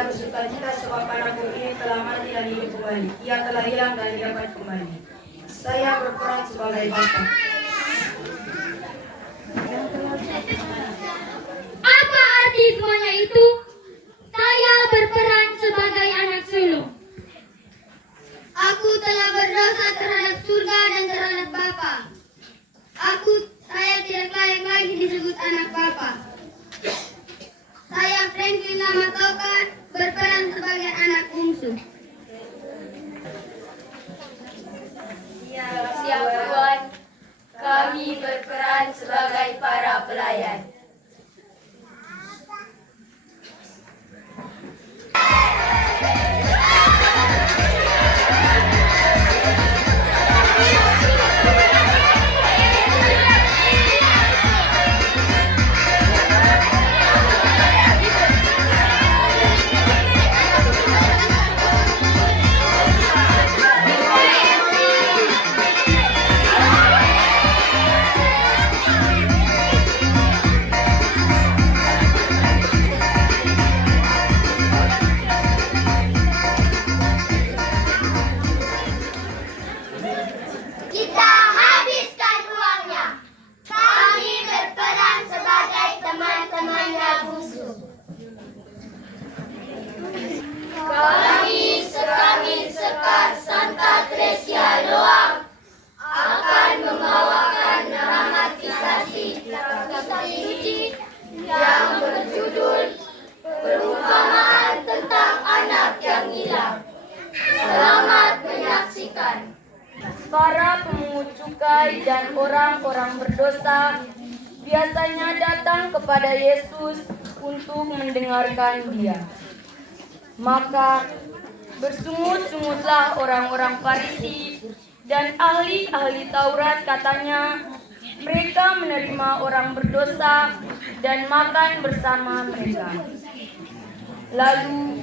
Saya bersukacita sebab anakku ini telah mati dan hidup kembali. Ia telah hilang dan dapat kembali. Saya berperan sebagai bapa. Apa arti semuanya itu? Saya berperan sebagai anak sulung. Aku telah berdosa terhadap surga dan terhadap Bapa. Saya tidak layak lagi disebut anak Bapa. Saya Franklin Lamatokan berperan sebagai anak bungsu. Siap Tuan, kami berperan sebagai para pelayan. Kita habiskan uangnya. Kami berperan sebagai teman-temannya bungsu. Kami Sekar Santa Tresia Loang akan membawakan dramatisasi suci yang berjudul Perumpamaan tentang Anak yang Hilang. Selamat menyaksikan. Para pemungut cukai dan orang-orang berdosa biasanya datang kepada Yesus untuk mendengarkan Dia. Maka bersungut-sungutlah orang-orang Farisi dan ahli-ahli Taurat, katanya mereka menerima orang berdosa dan makan bersama mereka. Lalu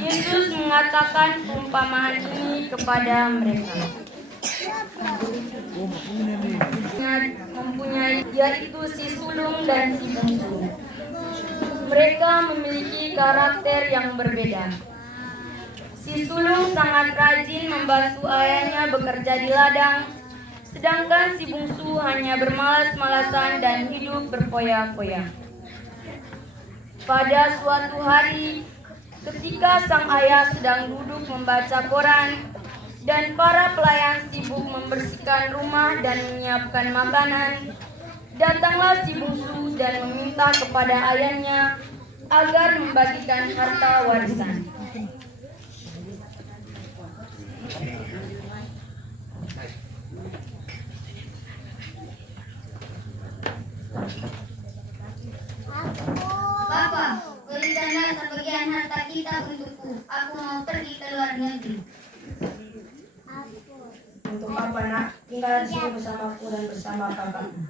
Yesus mengatakan perumpamaan ini kepada mereka. Mempunyai, yaitu si sulung dan si bungsu. Mereka memiliki karakter yang berbeda. Si sulung sangat rajin membantu ayahnya bekerja di ladang, sedangkan si bungsu hanya bermalas-malasan dan hidup berfoya-foya. Pada suatu hari, ketika sang ayah sedang duduk membaca koran dan para pelayan sibuk membersihkan rumah dan menyiapkan makanan, datanglah si bungsu dan meminta kepada ayahnya agar membagikan harta warisan. Bapak, berikanlah sebagian harta kita untukku. Aku mau pergi ke luar negeri. Untuk apa nak? Tinggal di sini bersamaku dan bersama kakakmu.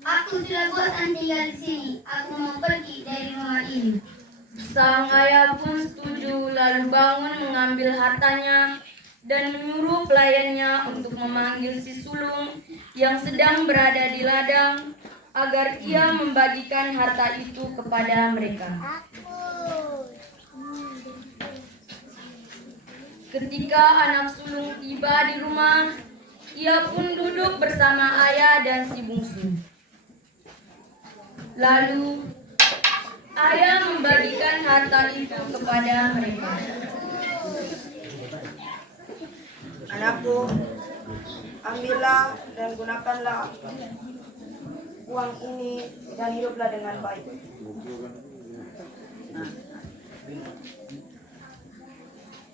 Aku sudah bosan tinggal di sini. Aku mau pergi dari rumah ini. Sang ayah pun setuju, lalu bangun mengambil hartanya dan menyuruh pelayannya untuk memanggil si sulung yang sedang berada di ladang agar ia membagikan harta itu kepada mereka. Ketika anak sulung tiba di rumah, ia pun duduk bersama ayah dan si bungsu. Lalu ayah membagikan harta itu kepada mereka. Anakku, ambillah dan gunakanlah uang ini dan hiduplah dengan baik.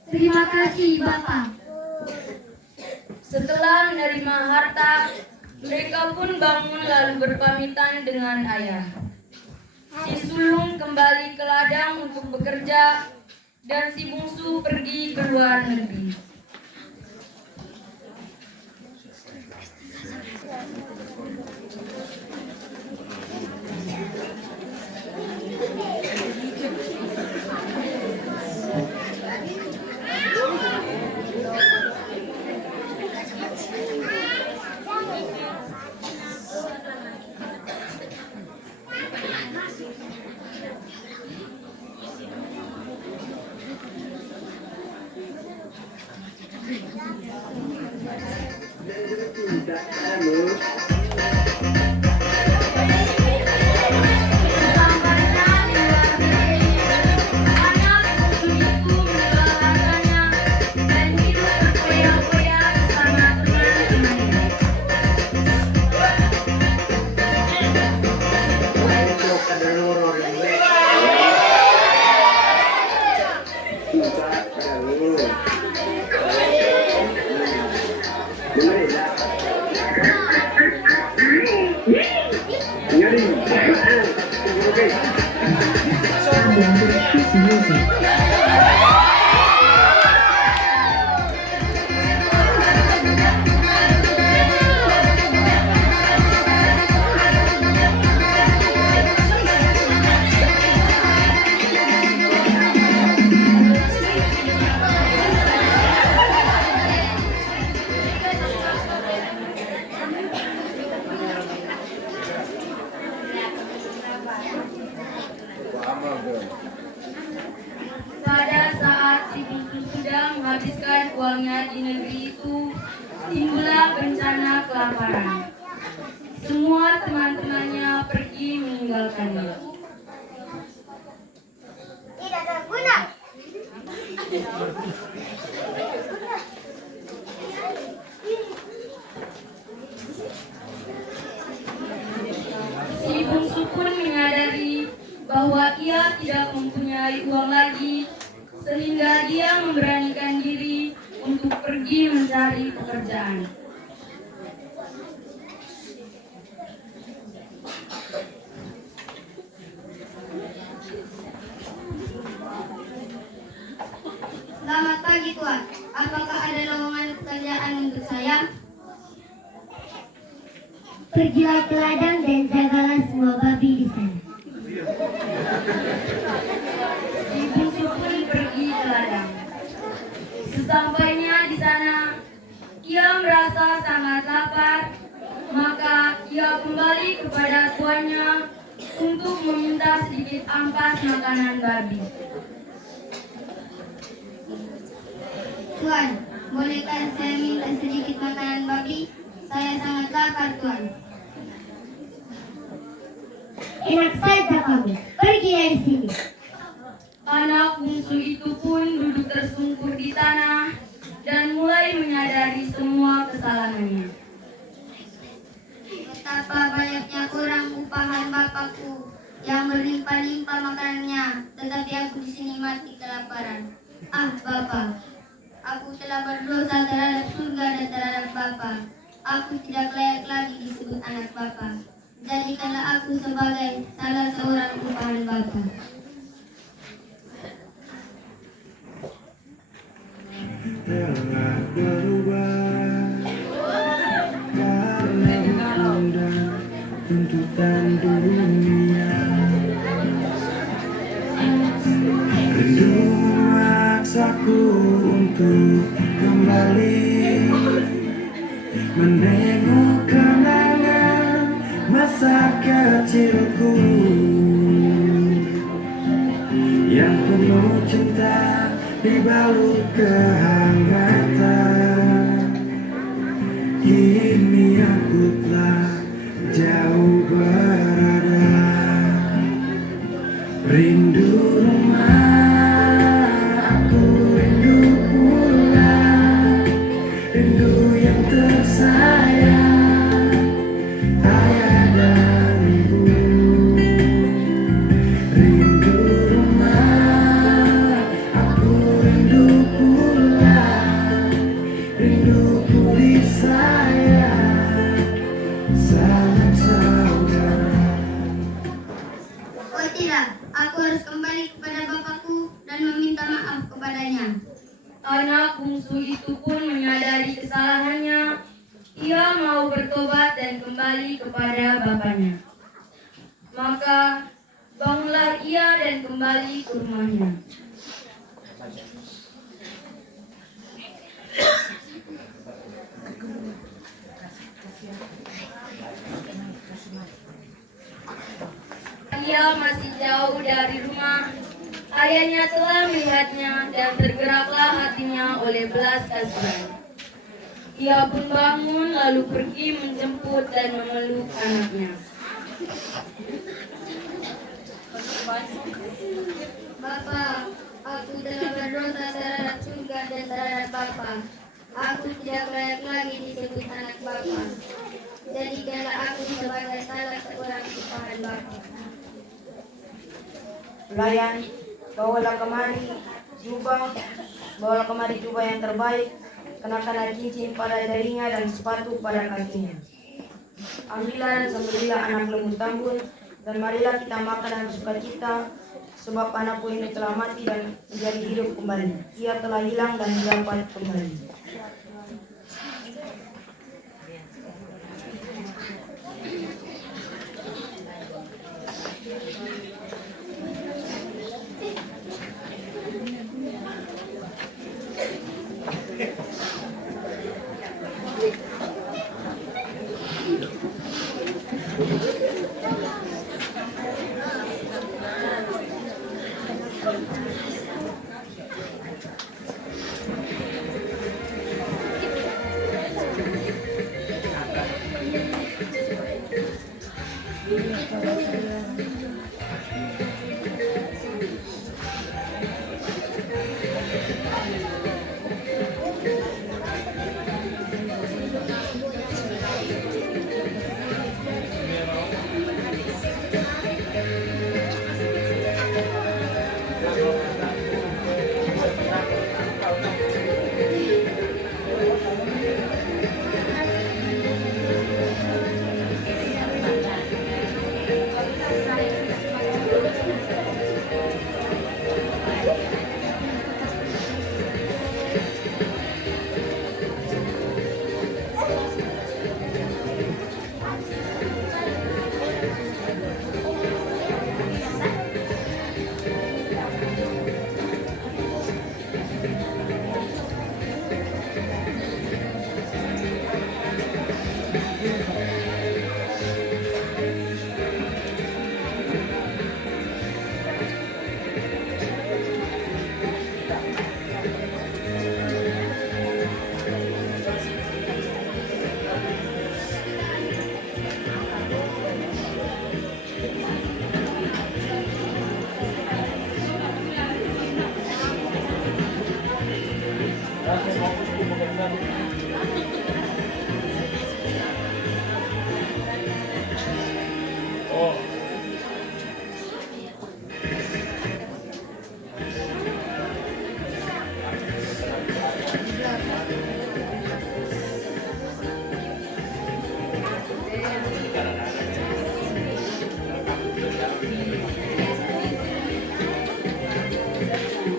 Terima kasih, Bapak. Setelah menerima harta, mereka pun bangun lalu berpamitan dengan ayah. Si sulung kembali ke ladang untuk bekerja dan si bungsu pergi ke luar negeri. Pada saat si bungsu sudah menghabiskan uangnya di negeri itu, timbullah bencana kelaparan. Semua teman-temannya pergi meninggalkannya. Tidak berguna. Si bungsu pun menyadari bahwa ia tidak mempunyai uang lagi, sehingga dia memberanikan diri untuk pergi mencari pekerjaan. Selamat pagi Tuan. Apakah ada lowongan pekerjaan untuk saya? Pergilah ke ladang dan jagalah semua babi di sana. Si bungsu pun pergi ke ladang. Sesampainya di sana, ia merasa sangat lapar, maka ia kembali kepada tuannya untuk meminta sedikit ampas makanan babi. Tuan, bolehkah saya minta sedikit makanan babi? Saya sangat lapar Tuan. Enak saja kamu, pergi dari sini. Anak bungsu itu pun duduk tersungkur di tanah dan mulai menyadari semua kesalahannya. Betapa banyaknya kurang upahan bapakku yang berlimpah-limpah makanannya, tetapi aku di sini mati kelaparan. Ah, Bapa, aku telah berdosa terhadap surga dan terhadap Bapa. Aku tidak layak lagi disebut anak Bapa. Jadikanlah aku sebagai salah seorang upahan Bapa. Telah berubah karena undang tuntutan dunia. Rindu memaksaku untuk kembali menengok kenangan masa kecilku yang penuh cinta dibalut kehangatan. Kini aku telah jauh berada, rindu rumah, aku rindu pulang, rindu yang tersayang, ayah dan ibu. Rindu rumah, aku rindu pulang, rinduku disayang, sanak saudara. Oh tidak, aku harus kembali kepada bapakku dan meminta maaf kepadanya. Anak bungsu itu pun menyadari kesalahannya. Ia mau bertobat dan kembali kepada bapaknya. Maka bangunlah ia dan kembali ke rumahnya. Ia masih jauh dari rumah. Ayahnya telah melihatnya dan tergeraklah hatinya oleh belas kasihan. Ia pun bangun lalu pergi menjemput dan memeluk anaknya. Bapa, aku telah berdosa terhadap surga dan terhadap Bapa. Aku tidak layak lagi disebut anak Bapa. Jadikanlah aku sebagai salah seorang upahan Bapa. Pelayan, bawalah kemari jubah yang terbaik, kenakanlah cincin pada jarinya dan sepatu pada kakinya. Ambillah dan sembelihlah anak lembu tambun, dan marilah kita makan dan sukacita, sebab anakku ini telah mati dan menjadi hidup kembali. Ia telah hilang dan dapat kembali.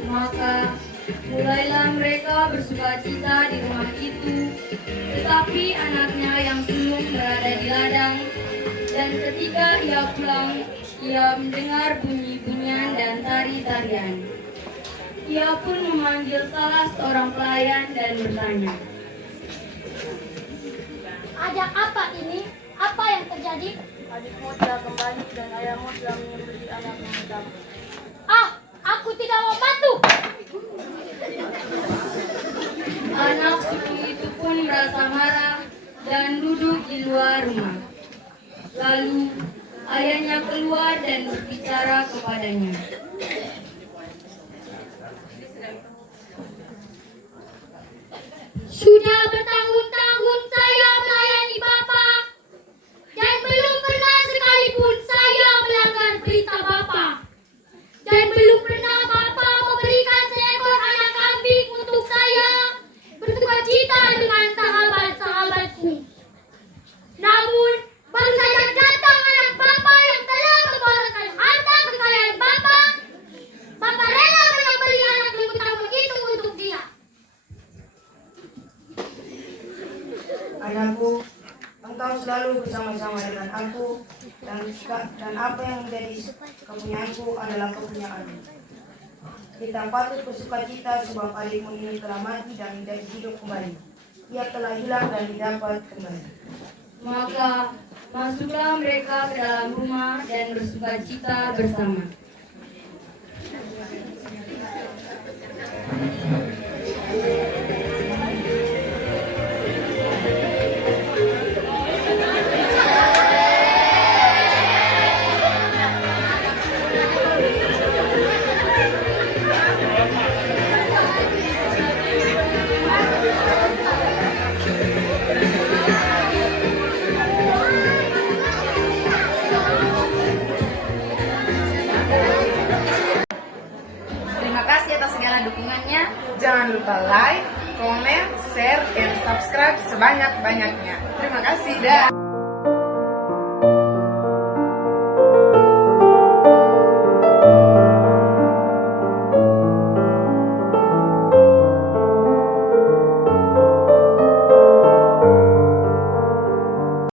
Maka mulailah mereka bersukacita di rumah itu. Tetapi anaknya yang sulung berada di ladang, dan ketika ia pulang, ia mendengar bunyi-bunyian dan tari-tarian. Ia pun memanggil salah seorang pelayan dan bertanya, Ada apa ini? Apa yang terjadi? Adikmu telah kembali dan ayahmu telah menyembeli anak yang pertama. Ah, aku tidak mau bantu. anak sulung itu pun merasa marah dan duduk di luar rumah. Lalu ayahnya keluar dan berbicara kepadanya. Sudah bertahun-tahun saya melayani Bapak, dan belum pernah sekalipun saya melanggar perintah Bapak. Dan belum pernah Bapak memberikan seekor anak kambing untuk saya bersuka-cita dengan sahabat-sahabatku. Namun, baru saja datang anak Bapak yang telah membalaskan harta kekayaan Bapak. Bapak rela menyembeli anak lembu tambun itu untuk dia. Anakku, engkau selalu bersama-sama dengan aku, dan apa yang menjadi kepunyaanku adalah kepunyaanmu. Kita patut bersukacita sebab adikmu ini telah mati dan tidak hidup kembali. Ia telah hilang dan didapat kembali. Maka masuklah mereka ke dalam rumah dan bersukacita bersama. Terima kasih atas segala dukungannya. Jangan lupa like, komen, share, dan subscribe sebanyak-banyaknya. Terima kasih, dah.